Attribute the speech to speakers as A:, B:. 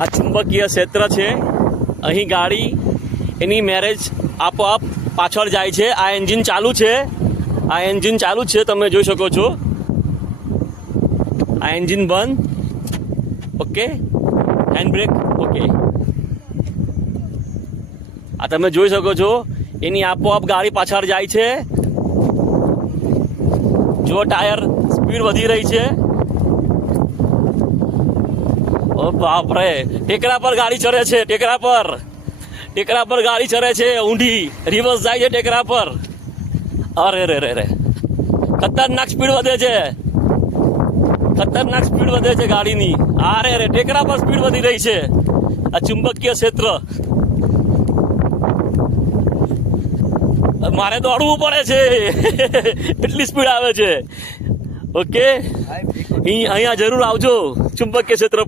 A: આ ચુંબકીય ક્ષેત્ર છે. અહીં ગાડી, એની મેરેજ આપોઆપ પાછળ જાય છે. આ એન્જિન ચાલુ છે. આ એન્જિન ચાલુ છે, તમે જોઈ શકો છો. આ એન્જિન બંધ. ઓકે હેન્ડ બ્રેક ઓકે આ તમે જોઈ શકો છો. એની આપોઆપ ગાડી પાછળ જાય છે. જો ટાયર સ્પીડ વધી રહી છે ઓ બાપરે ટેકરા પર ગાડી ચડે છે ટેકરા પર. ટેકરા પર ગાડી ચડે છે ઊંધી રિવર્સ જાય છે ટેકરા પર. અરે રે રે રે. ખતરનાક સ્પીડ વધે છે. ખતરનાક સ્પીડ વધે છે ગાડીની. અરે રે ટેકરા પર સ્પીડ વધી રહી છે. આ ચુંબકીય ક્ષેત્ર. મારે દોડવું પડે છે. એટલી સ્પીડ આવે છે. ઓકે? અહીં અહીંયા જરૂર આવજો. ચુંબકીય ક્ષેત્ર